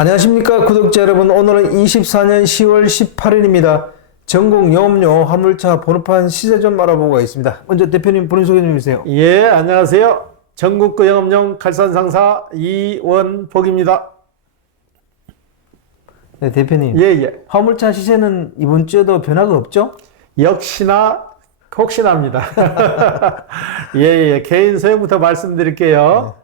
안녕하십니까 구독자 여러분, 오늘은 24년 10월 18일입니다. 전국 영업용 화물차 번호판 시세 좀 알아보고 있습니다. 먼저 대표님 본인 소개 좀 해주세요. 예, 안녕하세요. 전국구 영업용 칼산상사 이원복입니다. 네, 대표님. 예. 화물차 시세는 이번 주에도 변화가 없죠? 역시나 혹시나입니다. 예. 개인 소형부터 말씀드릴게요.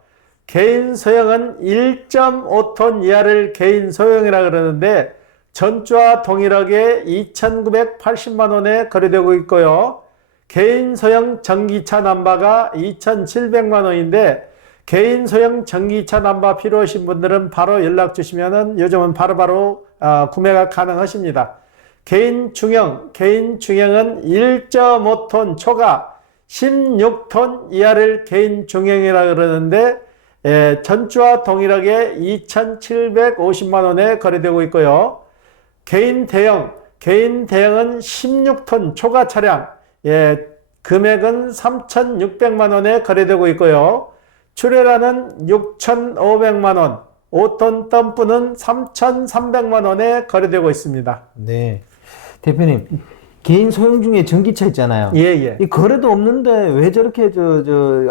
개인 소형은 1.5톤 이하를 개인 소형이라 그러는데 전주와 동일하게 2,980만 원에 거래되고 있고요. 개인 소형 전기차 남바가 2,700만 원인데 개인 소형 전기차 남바 필요하신 분들은 바로 연락 주시면은 요즘은 바로바로 구매가 가능하십니다. 개인 중형은 1.5톤 초과 16톤 이하를 개인 중형이라 그러는데 전주와 동일하게 2,750만 원에 거래되고 있고요. 개인 대형은 16톤 초과 차량, 금액은 3,600만 원에 거래되고 있고요. 출애라는 6,500만 원, 5톤 덤프는 3,300만 원에 거래되고 있습니다. 네. 대표님, 개인 소형 중에 전기차 있잖아요. 예. 이 거래도 없는데 왜 저렇게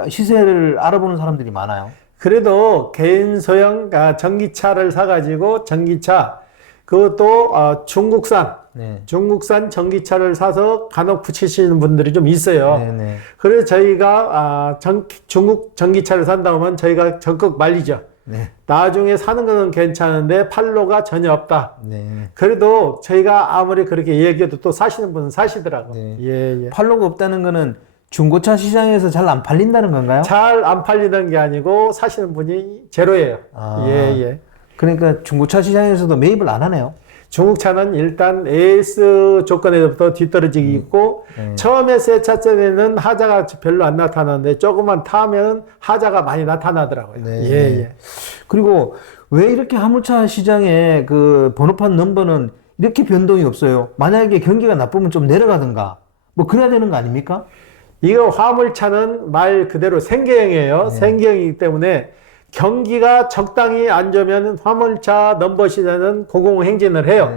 시세를 알아보는 사람들이 많아요? 그래도 개인 소형 전기차를 사가지고 전기차, 그것도 중국산 전기차를 사서 간혹 붙이시는 분들이 좀 있어요. 네네. 그래서 저희가 중국 전기차를 산다 하면 저희가 적극 말리죠. 네. 나중에 사는 것은 괜찮은데 팔로가 전혀 없다. 네. 그래도 저희가 아무리 그렇게 얘기해도 또 사시는 분은 사시더라고. 네. 예. 팔로가 없다는 거는 중고차 시장에서 잘 안 팔린다는 건가요? 잘 안 팔리는 게 아니고 사시는 분이 제로예요. 예. 그러니까 중고차 시장에서도 매입을 안 하네요. 중국차는 일단 AS 조건에서부터 뒤떨어지기 있고 처음에 새 차선에는 하자가 별로 안 나타나는데 조금만 타면 하자가 많이 나타나더라고요. 네. 예. 그리고 왜 이렇게 화물차 시장의 그 번호판 넘버는 이렇게 변동이 없어요? 만약에 경기가 나쁘면 좀 내려가든가 뭐 그래야 되는 거 아닙니까? 이거 화물차는 말 그대로 생계형이에요. 생계형이기 때문에 경기가 적당히 안 좋으면 화물차 넘버 시세는 고공행진을 해요.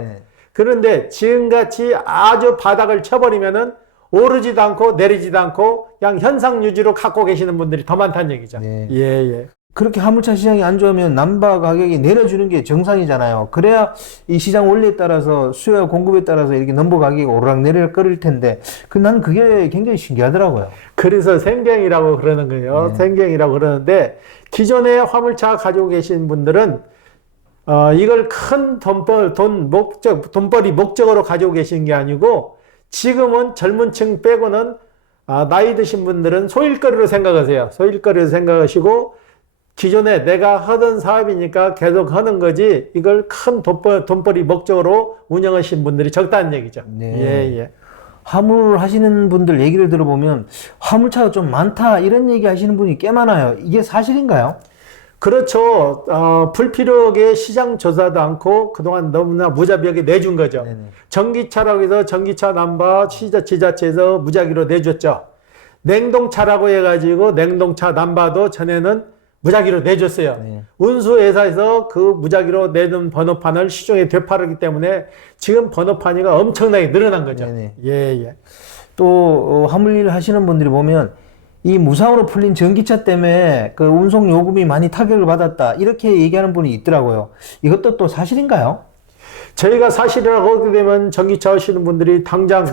그런데 지금같이 아주 바닥을 쳐버리면은 오르지도 않고 내리지도 않고 그냥 현상 유지로 갖고 계시는 분들이 더 많다는 얘기죠. 예. 그렇게 화물차 시장이 안 좋으면 남바 가격이 내려주는 게 정상이잖아요. 그래야 이 시장 원리에 따라서 수요와 공급에 따라서 이렇게 넘버 가격이 오르락내리락 거릴 텐데 나는 그게 굉장히 신기하더라고요. 그래서 생경이라고 그러는 거예요. 생경이라고 그러는데 기존에 화물차 가지고 계신 분들은 이걸 큰 돈벌이 목적으로 가지고 계신 게 아니고 지금은 젊은 층 빼고는 나이 드신 분들은 소일거리로 생각하세요. 소일거리로 생각하시고 기존에 내가 하던 사업이니까 계속 하는 거지 이걸 큰 돈벌이 목적으로 운영하신 분들이 적다는 얘기죠. 예. 화물 하시는 분들 얘기를 들어보면 화물차가 좀 많다 이런 얘기 하시는 분이 꽤 많아요. 이게 사실인가요? 그렇죠. 불필요하게 시장 조사도 않고 그동안 너무나 무자비하게 내준 거죠. 전기차라고 해서 전기차 남바 지자체에서 무작위로 내줬죠. 냉동차라고 해가지고 냉동차 남바도 전에는 무작위로 내줬어요. 운수회사에서 그 무작위로 내는 번호판을 시중에 되팔았기 때문에 지금 번호판이가 엄청나게 늘어난 거죠. 예. 또 화물일 하시는 분들이 보면 이 무상으로 풀린 전기차 때문에 그 운송 요금이 많이 타격을 받았다 이렇게 얘기하는 분이 있더라고요. 이것도 또 사실인가요? 저희가 사실이라고 하게 되면 전기차 하시는 분들이 당장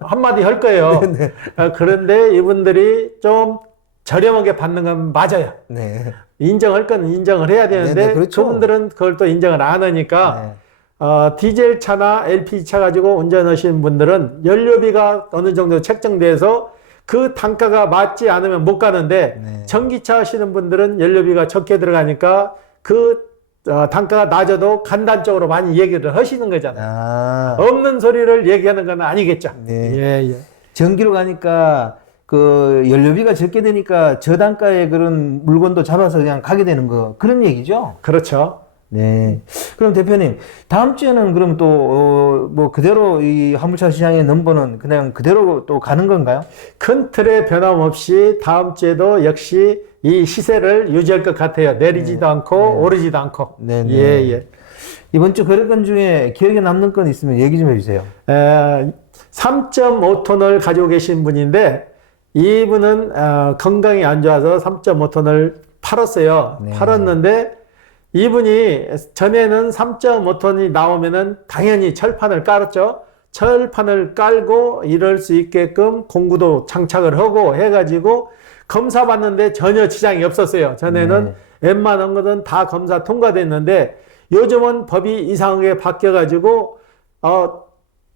한마디 할 거예요. 그런데 이분들이 좀 저렴하게 받는 건 맞아요. 인정할 건 인정을 해야 되는데 그렇죠. 그분들은 그걸 또 인정을 안 하니까 디젤 차나 LPG 차 가지고 운전하시는 분들은 연료비가 어느 정도 책정돼서 그 단가가 맞지 않으면 못 가는데 전기차 하시는 분들은 연료비가 적게 들어가니까 그 단가가 낮아도 간단적으로 많이 얘기를 하시는 거잖아요. 없는 소리를 얘기하는 건 아니겠죠. 예. 전기로 가니까 그 연료비가 적게 되니까 저단가의 그런 물건도 잡아서 그냥 가게 되는 거 그런 얘기죠. 그렇죠. 네. 그럼 대표님, 다음 주에는 그럼 또, 뭐, 그대로 이 화물차 시장의 넘버는 그냥 그대로 또 가는 건가요? 큰 틀의 변함없이 다음 주에도 역시 이 시세를 유지할 것 같아요. 내리지도 않고 오르지도 않고. 네네. 예, 예. 이번 주 거래건 중에 기억에 남는 건 있으면 얘기 좀 해주세요. 3.5톤을 가지고 계신 분인데 이분은 건강이 안 좋아서 3.5톤을 팔았어요. 네. 팔았는데 이분이 전에는 3.5톤이 나오면은 당연히 철판을 깔았죠. 철판을 깔고 이럴 수 있게끔 공구도 장착을 하고 해가지고 검사 받는데 전혀 지장이 없었어요. 전에는 웬만한 것은 다 검사 통과됐는데 요즘은 법이 이상하게 바뀌어가지고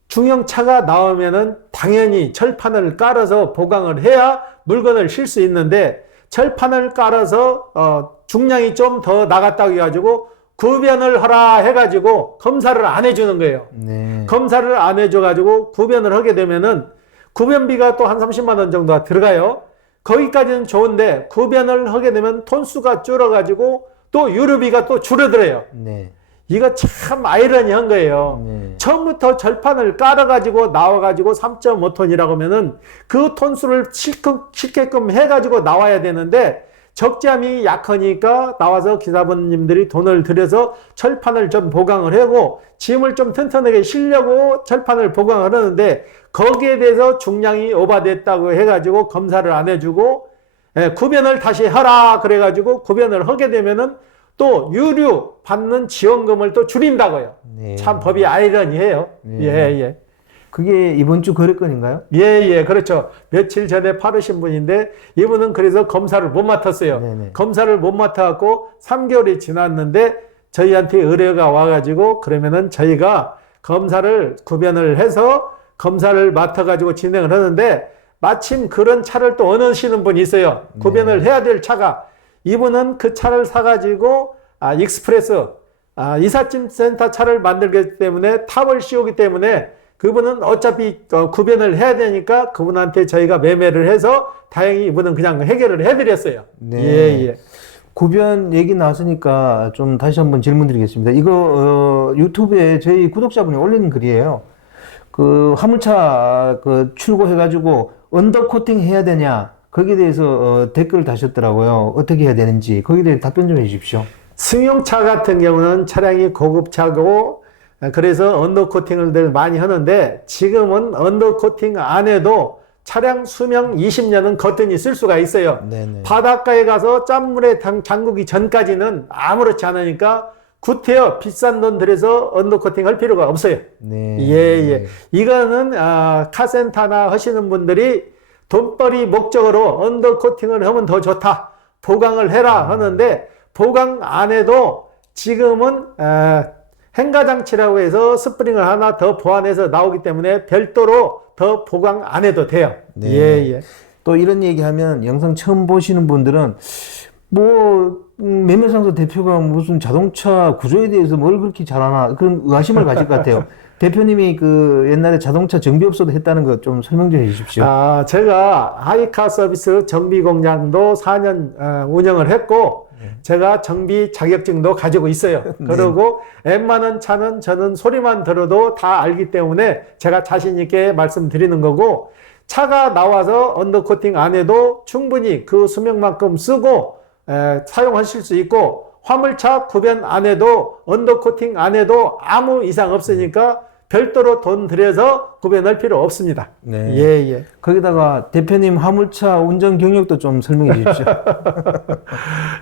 중형차가 나오면은 당연히 철판을 깔아서 보강을 해야 물건을 실 수 있는데 철판을 깔아서 중량이 좀 더 나갔다고 해가지고 구변을 하라 해가지고 검사를 안 해주는 거예요. 네. 검사를 안 해줘가지고 구변을 하게 되면은 구변비가 또 한 30만 원 정도가 들어가요. 거기까지는 좋은데 구변을 하게 되면 톤수가 줄어가지고 또 유류비가 또 줄어들어요. 네. 이거 참 아이러니한 거예요. 네. 처음부터 절판을 깔아가지고 나와가지고 3.5톤이라고 하면은 그 톤수를 실게끔 해가지고 나와야 되는데 적재함이 약하니까 나와서 기사분님들이 돈을 들여서 철판을 좀 보강을 하고 짐을 좀 튼튼하게 실려고 철판을 보강을 하는데 거기에 대해서 중량이 오버됐다고 해가지고 검사를 안 해주고 구변을 다시 하라 그래가지고 구변을 하게 되면은 또 유류 받는 지원금을 또 줄인다고요. 네. 참 법이 아이러니해요. 네. 예, 예. 그게 이번 주 거래건인가요? 예, 예, 그렇죠. 며칠 전에 팔으신 분인데 이분은 그래서 검사를 못 맡았어요. 네네. 검사를 못 맡아갖고 3개월이 지났는데 저희한테 의뢰가 와가지고 그러면은 저희가 검사를 구변을 해서 검사를 맡아가지고 진행을 하는데 마침 그런 차를 또 원하시는 분이 있어요. 구변을 해야 될 차가. 이분은 그 차를 사가지고 익스프레스 이삿짐 센터 차를 만들기 때문에 탑을 씌우기 때문에 그분은 어차피 구변을 해야 되니까 그분한테 저희가 매매를 해서 다행히 이분은 그냥 해결을 해드렸어요. 네. 예, 예. 구변 얘기 나왔으니까 좀 다시 한번 질문 드리겠습니다. 이거 유튜브에 저희 구독자분이 올린 글이에요. 그 화물차 그 출고해가지고 언더코팅 해야 되냐 거기에 대해서 댓글을 다셨더라고요. 어떻게 해야 되는지 거기에 대해 답변 좀 해주십시오. 승용차 같은 경우는 차량이 고급차고 그래서 언더코팅을 많이 하는데 지금은 언더코팅 안 해도 차량 수명 20년은 거뜬히 쓸 수가 있어요. 네네. 바닷가에 가서 짠물에 잠그기 전까지는 아무렇지 않으니까 굿해요. 비싼 돈 들여서 언더코팅 할 필요가 없어요. 네. 예, 예. 이거는 카센터나 하시는 분들이 돈벌이 목적으로 언더코팅을 하면 더 좋다. 보강을 해라 하는데 보강 안 해도 지금은 행가장치라고 해서 스프링을 하나 더 보완해서 나오기 때문에 별도로 더 보강 안 해도 돼요. 네. 예, 예. 또 이런 얘기하면 영상 처음 보시는 분들은 뭐 매매상소 대표가 무슨 자동차 구조에 대해서 뭘 그렇게 잘하나 그런 의아심을 가질 것 같아요. 대표님이 그 옛날에 자동차 정비업소도 했다는 거 좀 설명 좀 해주십시오. 제가 하이카 서비스 정비 공장도 4년 운영을 했고 제가 정비 자격증도 가지고 있어요. 그리고 웬만한 차는 저는 소리만 들어도 다 알기 때문에 제가 자신 있게 말씀드리는 거고 차가 나와서 언더코팅 안 해도 충분히 그 수명만큼 쓰고 사용하실 수 있고 화물차 구변 안 해도 언더코팅 안 해도 아무 이상 없으니까 별도로 돈 들여서 구변할 필요 없습니다. 네. 예, 예. 거기다가 대표님 화물차 운전 경력도 좀 설명해 주십시오.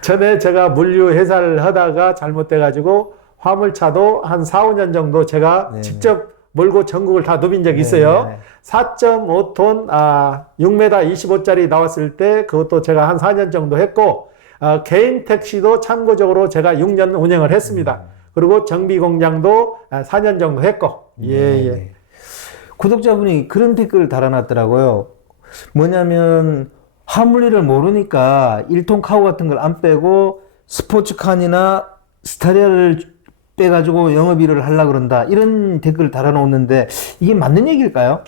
전에 제가 물류 회사를 하다가 잘못돼가지고 화물차도 한 4, 5년 정도 제가 네네. 직접 몰고 전국을 다 누빈 적이 있어요. 네네. 4.5톤 6m 25짜리 나왔을 때 그것도 제가 한 4년 정도 했고 개인 택시도 참고적으로 제가 6년 운영을 했습니다. 그리고 정비 공장도 4년 정도 했고 예, 예. 구독자분이 그런 댓글을 달아놨더라고요. 뭐냐면 화물리를 모르니까 1톤 카고 같은 걸 안 빼고 스포츠칸이나 스타리아를 빼가지고 영업일을 하려고 그런다. 이런 댓글을 달아놓는데 이게 맞는 얘기일까요?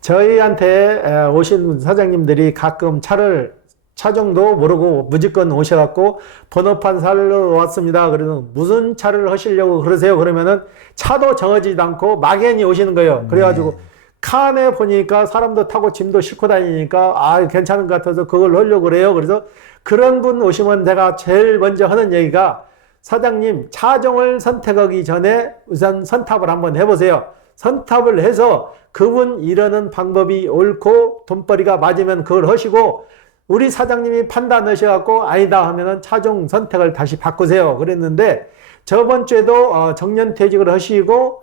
저희한테 오신 사장님들이 가끔 차를 차종도 모르고 무조건 오셔갖고 번호판 사러 왔습니다. 그래서 무슨 차를 하시려고 그러세요? 그러면은 차도 정하지도 않고 막연히 오시는 거예요. 그래가지고 칸에 보니까 사람도 타고 짐도 싣고 다니니까 아 괜찮은 것 같아서 그걸 하려고 그래요. 그래서 그런 분 오시면 제가 제일 먼저 하는 얘기가 사장님 차종을 선택하기 전에 우선 선탑을 한번 해보세요. 선탑을 해서 그분 이러는 방법이 옳고 돈벌이가 맞으면 그걸 하시고 우리 사장님이 판단하셔갖고 아니다 하면은 차종 선택을 다시 바꾸세요. 그랬는데 저번 주에도 정년퇴직을 하시고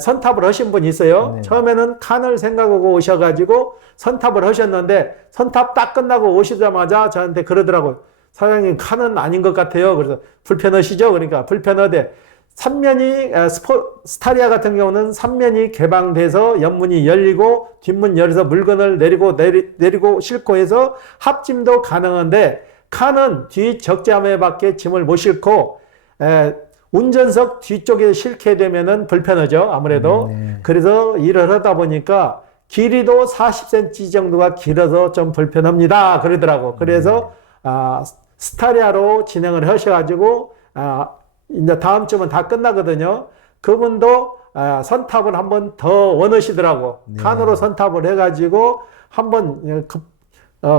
선탑을 하신 분이 있어요. 네. 처음에는 칸을 생각하고 오셔가지고 선탑을 하셨는데 선탑 딱 끝나고 오시자마자 저한테 그러더라고요. 사장님 칸은 아닌 것 같아요. 그래서 불편하시죠? 그러니까 불편하대. 스타리아 같은 경우는 3면이 개방돼서 옆문이 열리고 뒷문 열어서 물건을 내리고 싣고 해서 합짐도 가능한데 칸은 뒤 적재함에 밖에 짐을 못 싣고 운전석 뒤쪽에 싣게 되면은 불편하죠. 아무래도. 그래서 일을 하다 보니까 길이도 40cm 정도가 길어서 좀 불편합니다. 그러더라고. 그래서 스타리아로 진행을 하셔가지고 이제 다음 주면 다 끝나거든요. 그분도 선탑을 한번 더 원하시더라고. 칸으로 선탑을 해가지고 한번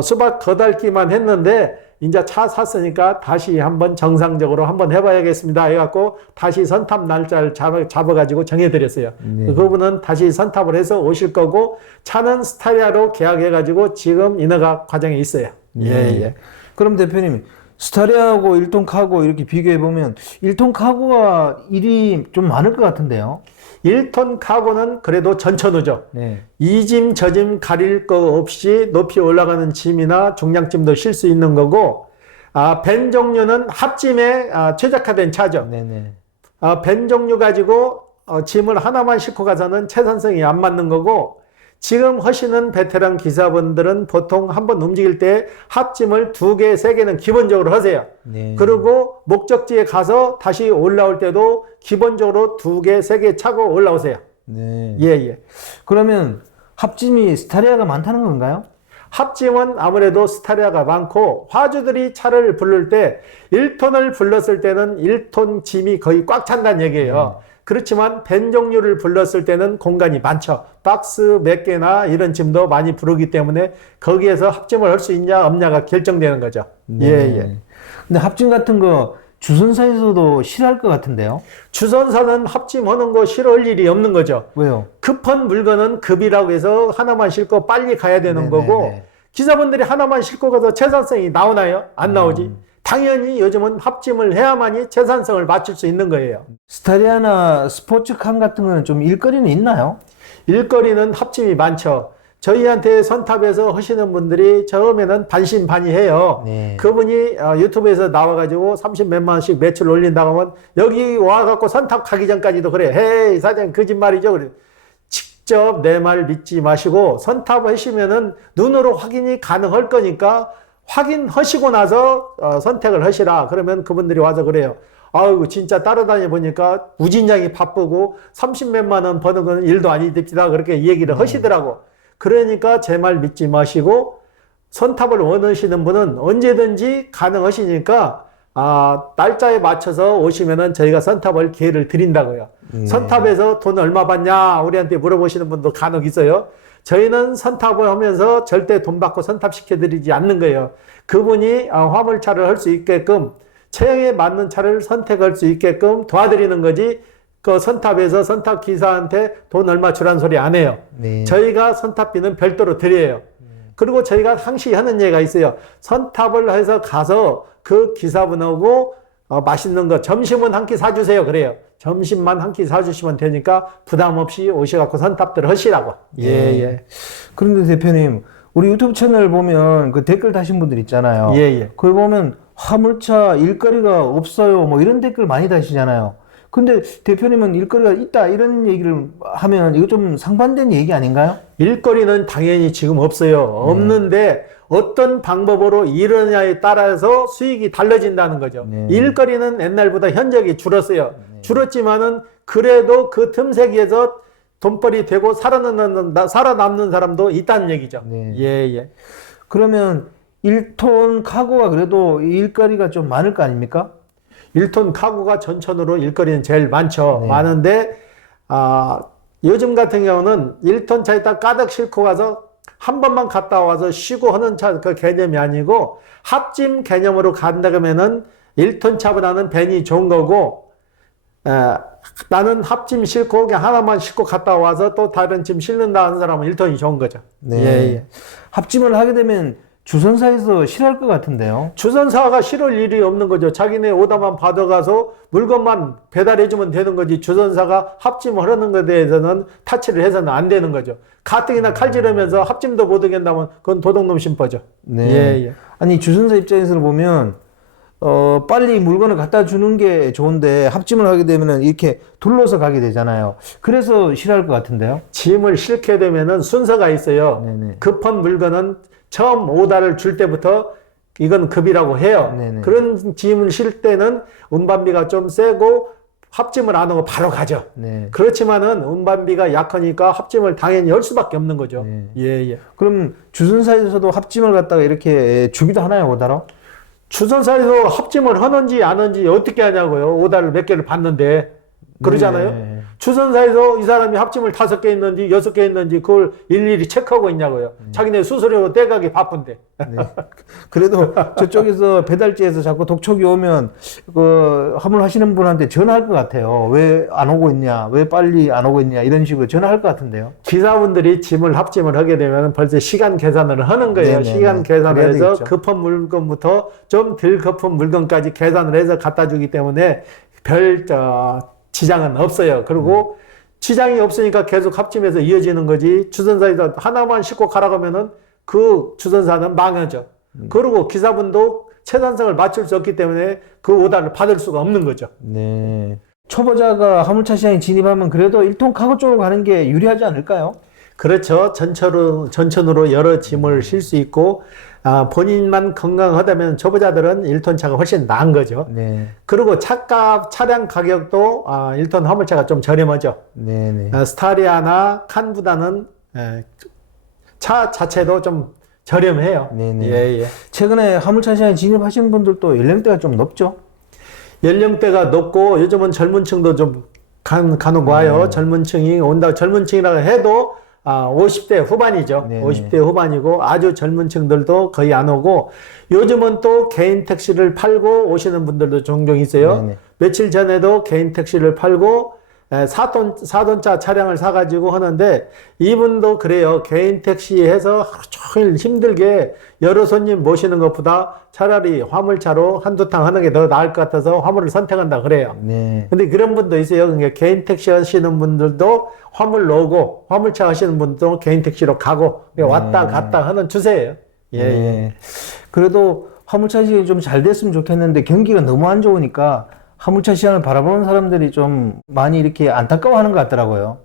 수박 거달기만 했는데 이제 차 샀으니까 다시 한번 정상적으로 한번 해봐야겠습니다. 해갖고 다시 선탑 날짜를 잡아가지고 정해드렸어요. 그분은 다시 선탑을 해서 오실 거고 차는 스타리아로 계약해가지고 지금 인허가 과정에 있어요. 예. 그럼 대표님 스타리아하고 1톤 카고 이렇게 비교해보면 1톤 카고가 일이 좀 많을 것 같은데요. 1톤 카고는 그래도 전천후죠. 이 짐 저 짐 가릴 거 없이 높이 올라가는 짐이나 중량짐도 실 수 있는 거고 벤 종류는 합짐에 최적화된 차죠. 벤 종류 가지고 짐을 하나만 싣고 가서는 채산성이 안 맞는 거고 지금 하시는 베테랑 기사분들은 보통 한번 움직일 때 합짐을 2개, 3개는 기본적으로 하세요. 그리고 목적지에 가서 다시 올라올 때도 기본적으로 2개, 3개 차고 올라오세요. 그러면 합짐이 스타리아가 많다는 건가요? 합짐은 아무래도 스타리아가 많고 화주들이 차를 부를 때 1톤을 불렀을 때는 1톤 짐이 거의 꽉 찬다는 얘기예요. 그렇지만 벤 종류를 불렀을 때는 공간이 많죠. 박스 몇 개나 이런 짐도 많이 부르기 때문에 거기에서 합짐을 할 수 있냐 없냐가 결정되는 거죠. 근데 합짐 같은 거 주선사에서도 싫어할 것 같은데요? 주선사는 합짐하는 거 싫어할 일이 없는 거죠. 왜요? 급한 물건은 급이라고 해서 하나만 싣고 빨리 가야 되는 거고 기사분들이 하나만 싣고 가서 채산성이 나오나요? 안 나오지. 당연히 요즘은 합짐을 해야만이 채산성을 맞출 수 있는 거예요. 스타리아나 스포츠칸 같은 거는 좀 일거리는 있나요? 일거리는 합짐이 많죠. 저희한테 선탑에서 하시는 분들이 처음에는 반신반의해요. 그분이 유튜브에서 나와가지고 30몇만 원씩 매출 올린다고 하면 여기 와갖고 선탑 가기 전까지도 그래. 헤이 사장님 거짓말이죠. 그래. 직접 내 말 믿지 마시고 선탑 하시면은 눈으로 확인이 가능할 거니까 확인하시고 나서 선택을 하시라. 그러면 그분들이 와서 그래요. 아이고 진짜 따라다니 보니까 우진장이 바쁘고 30몇만 원 버는 건 일도 아니됩니다. 그렇게 얘기를 하시더라고. 그러니까 제 말 믿지 마시고 선탑을 원하시는 분은 언제든지 가능하시니까 날짜에 맞춰서 오시면은 저희가 선탑을 기회를 드린다고요. 선탑에서 돈 얼마 받냐 우리한테 물어보시는 분도 간혹 있어요. 저희는 선탑을 하면서 절대 돈 받고 선탑시켜드리지 않는 거예요. 그분이 화물차를 할 수 있게끔 체형에 맞는 차를 선택할 수 있게끔 도와드리는 거지 그 선탑에서 선탑 기사한테 돈 얼마 주란 소리 안 해요. 저희가 선탑비는 별도로 드려요. 그리고 저희가 항시 하는 얘기가 있어요. 선탑을 해서 가서 그 기사분하고 맛있는 거 점심은 한 끼 사주세요. 그래요. 점심만 한 끼 사주시면 되니까 부담 없이 오셔갖고 선탑들 하시라고. 그런데 대표님, 우리 유튜브 채널 보면 그 댓글 다신 분들 있잖아요. 그걸 보면 화물차 일거리가 없어요. 뭐 이런 댓글 많이 다시잖아요. 근데 대표님은 일거리가 있다 이런 얘기를 하면 이거 좀 상반된 얘기 아닌가요? 일거리는 당연히 지금 없어요. 없는데 어떤 방법으로 이러냐에 따라서 수익이 달라진다는 거죠. 일거리는 옛날보다 현저하게 줄었어요. 줄었지만은 그래도 그 틈새기에서 돈벌이 되고 살아남는 사람도 있다는 얘기죠. 그러면 1톤 카고가 그래도 일거리가 좀 많을 거 아닙니까? 1톤 카고가 전천후로 일거리는 제일 많죠. 네. 많은데 요즘 같은 경우는 1톤 차에다 가득 싣고 가서 한 번만 갔다 와서 쉬고 하는 차 그 개념이 아니고 합짐 개념으로 간다 그러면은 1톤 차보다는 벤이 좋은 거고, 나는 합짐 싣고 그냥 하나만 싣고 갔다 와서 또 다른 짐 싣는다 하는 사람은 1톤이 좋은 거죠. 네. 예. 합짐을 하게 되면 주선사에서 싫어할 것 같은데요. 주선사가 싫을 일이 없는 거죠. 자기네 오다만 받아가서 물건만 배달해주면 되는 거지. 주선사가 합짐을 하는 것에 대해서는 타치를 해서는 안 되는 거죠. 가뜩이나 칼질하면서 합짐도 못 하겠다면 그건 도둑놈 심보죠. 네. 예. 아니 주선사 입장에서 보면 빨리 물건을 갖다 주는 게 좋은데 합짐을 하게 되면은 이렇게 둘러서 가게 되잖아요. 그래서 싫어할 것 같은데요. 짐을 싣게 되면은 순서가 있어요. 네네. 급한 물건은 처음 오다를 줄 때부터 이건 급이라고 해요. 네네. 그런 짐을 실 때는 운반비가 좀 세고 합짐을 안 하고 바로 가죠. 네. 그렇지만은 운반비가 약하니까 합짐을 당연히 할 수밖에 없는 거죠. 네. 예. 그럼 주선사에서도 합짐을 갖다가 이렇게 주기도 하나요, 오다로? 주선사에서 합짐을 하는지 안 하는지 어떻게 하냐고요. 오다를 몇 개를 받는데. 그러잖아요. 네. 주선사에서 이 사람이 합짐을 5개 있는지 6개 있는지 그걸 일일이 체크하고 있냐고요. 자기네 수수료 떼가기 바쁜데. 네. 그래도 저쪽에서 배달지에서 자꾸 독촉이 오면 그 화물하시는 분한테 전화할 것 같아요. 왜 안 오고 있냐, 왜 빨리 안 오고 있냐 이런 식으로 전화할 것 같은데요. 기사분들이 짐을 합짐을 하게 되면 벌써 시간 계산을 하는 거예요. 네네네. 시간 계산을 그래야 해서 되겠죠. 급한 물건부터 좀 덜 급한 물건까지 계산을 해서 갖다 주기 때문에 별 지장은 없어요. 그리고 지장이 없으니까 계속 합침해서 이어지는 거지. 주선사에서 하나만 싣고 가라고 하면은 그 주선사는 망하죠. 그리고 기사분도 채단성을 맞출 수 없기 때문에 그 오다를 받을 수가 없는 거죠. 네. 초보자가 화물차 시장에 진입하면 그래도 1톤 카고 쪽으로 가는 게 유리하지 않을까요? 그렇죠. 전천으로 여러 짐을 실 수 있고, 본인만 건강하다면 초보자들은 1톤 차가 훨씬 나은 거죠. 네. 그리고 차량 가격도 1톤 화물차가 좀 저렴하죠. 네네. 스타리아나 칸보다는 차 자체도 좀 저렴해요. 네네. 예. 최근에 화물차 시장에 진입하시는 분들도 연령대가 좀 높죠? 연령대가 높고 요즘은 젊은 층도 좀 간혹 와요. 젊은 층이 온다. 젊은 층이라고 해도 50대 후반이죠. 네네. 50대 후반이고 아주 젊은 층들도 거의 안 오고, 요즘은 또 개인 택시를 팔고 오시는 분들도 종종 있어요. 네네. 며칠 전에도 개인 택시를 팔고 4톤차 차량을 사가지고 하는데, 이분도 그래요. 개인 택시 해서 하루 종일 힘들게 여러 손님 모시는 것보다 차라리 화물차로 한두 탕 하는 게 더 나을 것 같아서 화물을 선택한다 그래요. 네. 근데 그런 분도 있어요. 그러니까 개인 택시 하시는 분들도 화물로 오고, 화물차 하시는 분도 개인 택시로 가고, 왔다 갔다 하는 추세예요. 예. 네. 그래도 화물차 시장이 좀 잘 됐으면 좋겠는데 경기가 너무 안 좋으니까 화물차 시장을 바라보는 사람들이 좀 많이 이렇게 안타까워하는 것 같더라고요.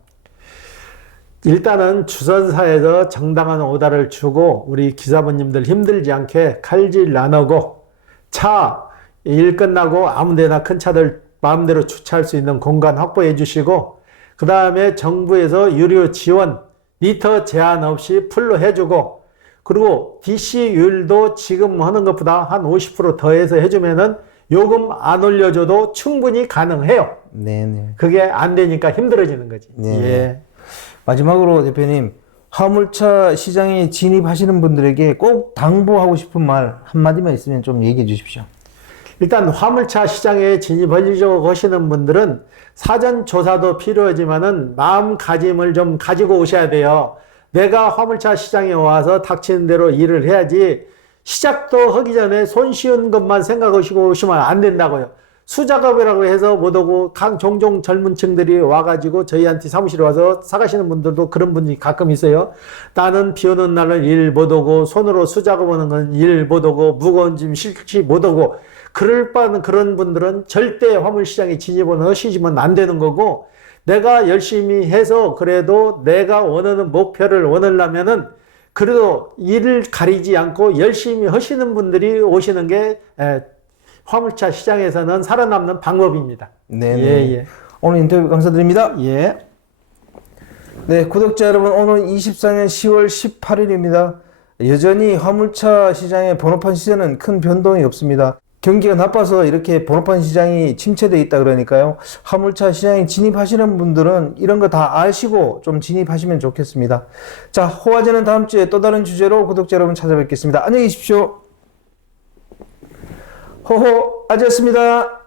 일단은 주선사에서 정당한 오다를 주고 우리 기사분님들 힘들지 않게 칼질 안 하고, 차 일 끝나고 아무데나 큰 차들 마음대로 주차할 수 있는 공간 확보해 주시고, 그 다음에 정부에서 유료 지원 리터 제한 없이 풀로 해주고, 그리고 DC율도 지금 하는 것보다 한 50% 더해서 해주면은 요금 안 올려줘도 충분히 가능해요. 네네. 그게 안 되니까 힘들어지는 거지. 네. 예. 마지막으로 대표님, 화물차 시장에 진입하시는 분들에게 꼭 당부하고 싶은 말 한마디만 있으면 좀 얘기해 주십시오. 일단 화물차 시장에 진입하려고 하시는 분들은 사전 조사도 필요하지만은 마음가짐을 좀 가지고 오셔야 돼요. 내가 화물차 시장에 와서 닥치는 대로 일을 해야지, 시작도 하기 전에 손쉬운 것만 생각하시고 오시면 안 된다고요. 수작업이라고 해서 못 오고, 종종 젊은 층들이 와가지고 저희한테 사무실에 와서 사가시는 분들도 그런 분이 가끔 있어요. 나는 비 오는 날은 일 못 오고, 손으로 수작업 하는 건 일 못 오고, 무거운 짐 실지 못 오고, 그럴 바는 그런 분들은 절대 화물시장에 진입은 하시면 안 되는 거고, 내가 열심히 해서 그래도 내가 원하는 목표를 원하려면은 그래도 일을 가리지 않고 열심히 하시는 분들이 오시는 게 화물차 시장에서는 살아남는 방법입니다. 네네. 예. 오늘 인터뷰 감사드립니다. 예. 네, 구독자 여러분, 오늘 24년 10월 18일입니다. 여전히 화물차 시장의 번호판 시세는 큰 변동이 없습니다. 경기가 나빠서 이렇게 번호판 시장이 침체되어 있다 그러니까요. 화물차 시장에 진입하시는 분들은 이런 거 다 아시고 좀 진입하시면 좋겠습니다. 자, 호화제는 다음 주에 또 다른 주제로 구독자 여러분 찾아뵙겠습니다. 안녕히 계십시오. 호호 아재였습니다.